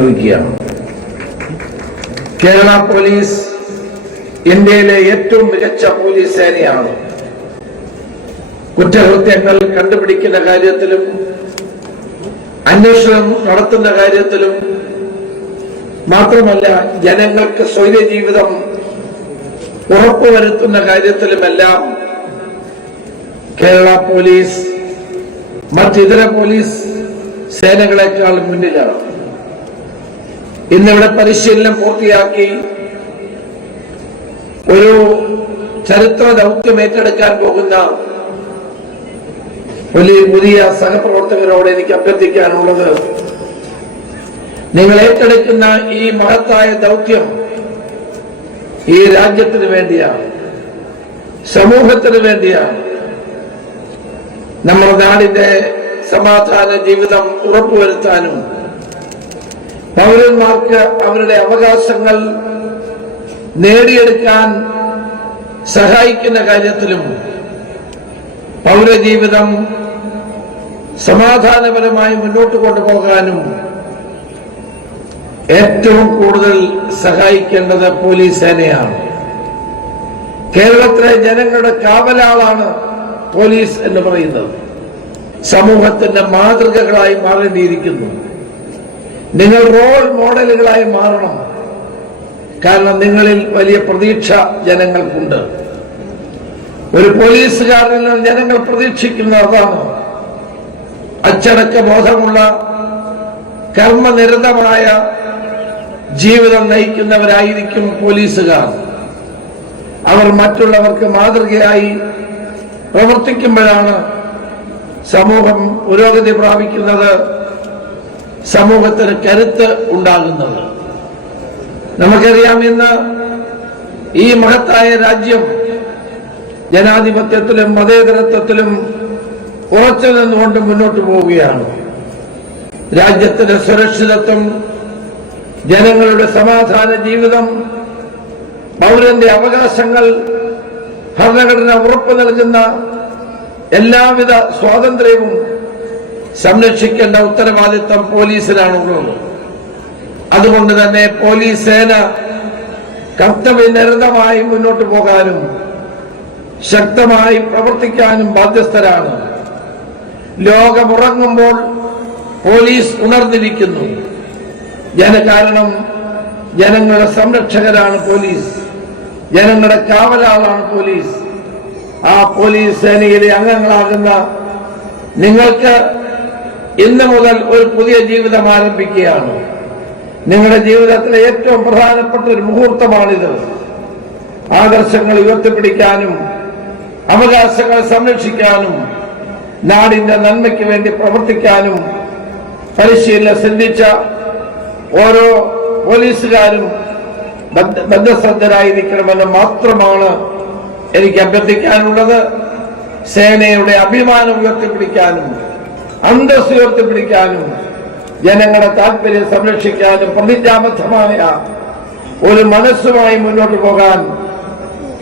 നിയോഗിക്കുകയാണ്. Kerala police ഇന്ത്യയിലെ ഏറ്റവും മികച്ച പോലീസ് സേനയാണ്. കുറ്റകൃത്യങ്ങൾ കണ്ടുപിടിക്കുന്ന കാര്യത്തിലും അന്വേഷണം നടത്തുന്ന കാര്യത്തിലും മാത്രമല്ല, ജനങ്ങൾക്ക് സ്വൈര്യ ജീവിതം ഉറപ്പുവരുത്തുന്ന കാര്യത്തിലുമെല്ലാം കേരള പോലീസ് മറ്റിതര പോലീസ് സേനകളെക്കാൾ മുന്നിലാണ്. ഇന്നിവിടെ പരിശീലനം പൂർത്തിയാക്കി ഒരു ചരിത്ര ദൗത്യം ഏറ്റെടുക്കാൻ പോകുന്ന പുതിയ സഹപ്രവർത്തകരോട് എനിക്ക് അഭ്യർത്ഥിക്കാനുള്ളത്, നിങ്ങൾ ഏറ്റെടുക്കുന്ന ഈ മഹത്തായ ദൗത്യം ഈ രാജ്യത്തിന് വേണ്ടിയാണ്, സമൂഹത്തിന് വേണ്ടിയാണ്. നമ്മുടെ നാടിന്റെ സമാധാന ജീവിതം ഉറപ്പുവരുത്താനും പൗരന്മാർക്ക് അവരുടെ അവകാശങ്ങൾ നേടിയെടുക്കാൻ സഹായിക്കുന്ന കാര്യത്തിലും പൗരജീവിതം സമാധാനപരമായി മുന്നോട്ട് കൊണ്ടുപോകാനും ഏറ്റവും കൂടുതൽ സഹായിക്കേണ്ടത് പോലീസ് സേനയാണ്. കേരളത്തിലെ ജനങ്ങളുടെ കാവലാളാണ് പോലീസ് എന്ന് പറയുന്നത്. സമൂഹത്തിന്റെ മാതൃകകളായി മാറേണ്ടിയിരിക്കുന്നു. നിങ്ങൾ റോൾ മോഡലുകളായി മാറണം. കാരണം നിങ്ങളിൽ വലിയ പ്രതീക്ഷ ജനങ്ങൾക്കുണ്ട്. ഒരു പോലീസുകാരനിൽ നിന്ന് ജനങ്ങൾ പ്രതീക്ഷിക്കുന്നത് അതാണ്. അച്ചടക്ക ബോധമുള്ള കർമ്മനിരതമായ ജീവിതം നയിക്കുന്നവരായിരിക്കും പോലീസുകാർ. അവർ മറ്റുള്ളവർക്ക് മാതൃകയായി പ്രവർത്തിക്കുമ്പോഴാണ് സമൂഹം പുരോഗതി പ്രാപിക്കുന്നത്, സമൂഹത്തിന് കരുത്ത് ഉണ്ടാകുന്നത്. നമുക്കറിയാം, ഇന്ന് ഈ മഹത്തായ രാജ്യം ജനാധിപത്യത്തിലും മതേതരത്വത്തിലും ഉറച്ചു നിന്നുകൊണ്ട് മുന്നോട്ട് പോവുകയാണ്. രാജ്യത്തിന്റെ സുരക്ഷിതത്വം, ജനങ്ങളുടെ സമാധാന ജീവിതം, പൗരന്റെ അവകാശങ്ങൾ, ഭരണഘടന ഉറപ്പു നൽകുന്ന എല്ലാവിധ സ്വാതന്ത്ര്യവും സംരക്ഷിക്കേണ്ട ഉത്തരവാദിത്വം പോലീസിനാണുള്ളത്. അതുകൊണ്ട് തന്നെ പോലീസ് സേന കർത്തവ്യനിരതമായി മുന്നോട്ട് പോകാനും ശക്തമായി പ്രവർത്തിക്കാനും ബാധ്യസ്ഥരാണ്. ലോകമുറങ്ങുമ്പോൾ പോലീസ് ഉണർന്നിരിക്കുന്നു. കാരണം ജനങ്ങളുടെ സംരക്ഷകരാണ് പോലീസ്, ജനങ്ങളുടെ കാവലാളാണ് പോലീസ്. ആ പോലീസ് സേനയിലെ അംഗങ്ങളാകുന്ന നിങ്ങൾക്ക് ഇന്ന് മുതൽ ഒരു പുതിയ ജീവിതം ആരംഭിക്കുകയാണ്. നിങ്ങളുടെ ജീവിതത്തിലെ ഏറ്റവും പ്രധാനപ്പെട്ട ഒരു മുഹൂർത്തമാണിത്. ആദർശങ്ങൾ ഉയർത്തിപ്പിടിക്കാനും അവകാശങ്ങൾ സംരക്ഷിക്കാനും നാടിന്റെ നന്മയ്ക്ക് വേണ്ടി പ്രവർത്തിക്കാനും പരിശീലനം സിദ്ധിച്ച ഓരോ പോലീസുകാരും ബദ്ധശ്രദ്ധരായിരിക്കണമെന്ന് മാത്രമാണ് എനിക്ക് അഭ്യർത്ഥിക്കാനുള്ളത്. സേനയുടെ അഭിമാനം ഉയർത്തിപ്പിടിക്കാനും അന്തസ്സ് ഉയർത്തിപ്പിടിക്കാനും ജനങ്ങളുടെ താൽപര്യം സംരക്ഷിക്കാനും പ്രതിജ്ഞാബദ്ധമായ ഒരു മനസ്സുമായി മുന്നോട്ട് പോകാൻ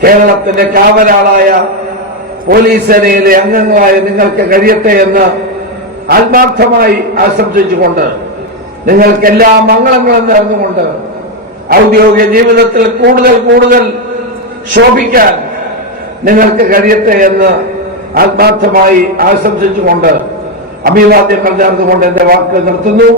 കേരളത്തിന്റെ കാവലാളായ പോലീസ് സേനയിലെ അംഗങ്ങളായ നിങ്ങൾക്ക് കഴിയട്ടെ എന്ന് ആത്മാർത്ഥമായി ആശംസിച്ചുകൊണ്ട് നിങ്ങൾക്ക് എല്ലാ മംഗളങ്ങളും നേർന്നുകൊണ്ട് ഔദ്യോഗിക ജീവിതത്തിൽ കൂടുതൽ ശോഭിക്കാൻ നിങ്ങൾക്ക് കഴിയട്ടെ എന്ന് ആത്മാർത്ഥമായി ആശംസിച്ചുകൊണ്ട് അഭിവാദ്യങ്ങൾ നേർന്നുകൊണ്ട് എന്റെ വാക്ക് നിർത്തുന്നു.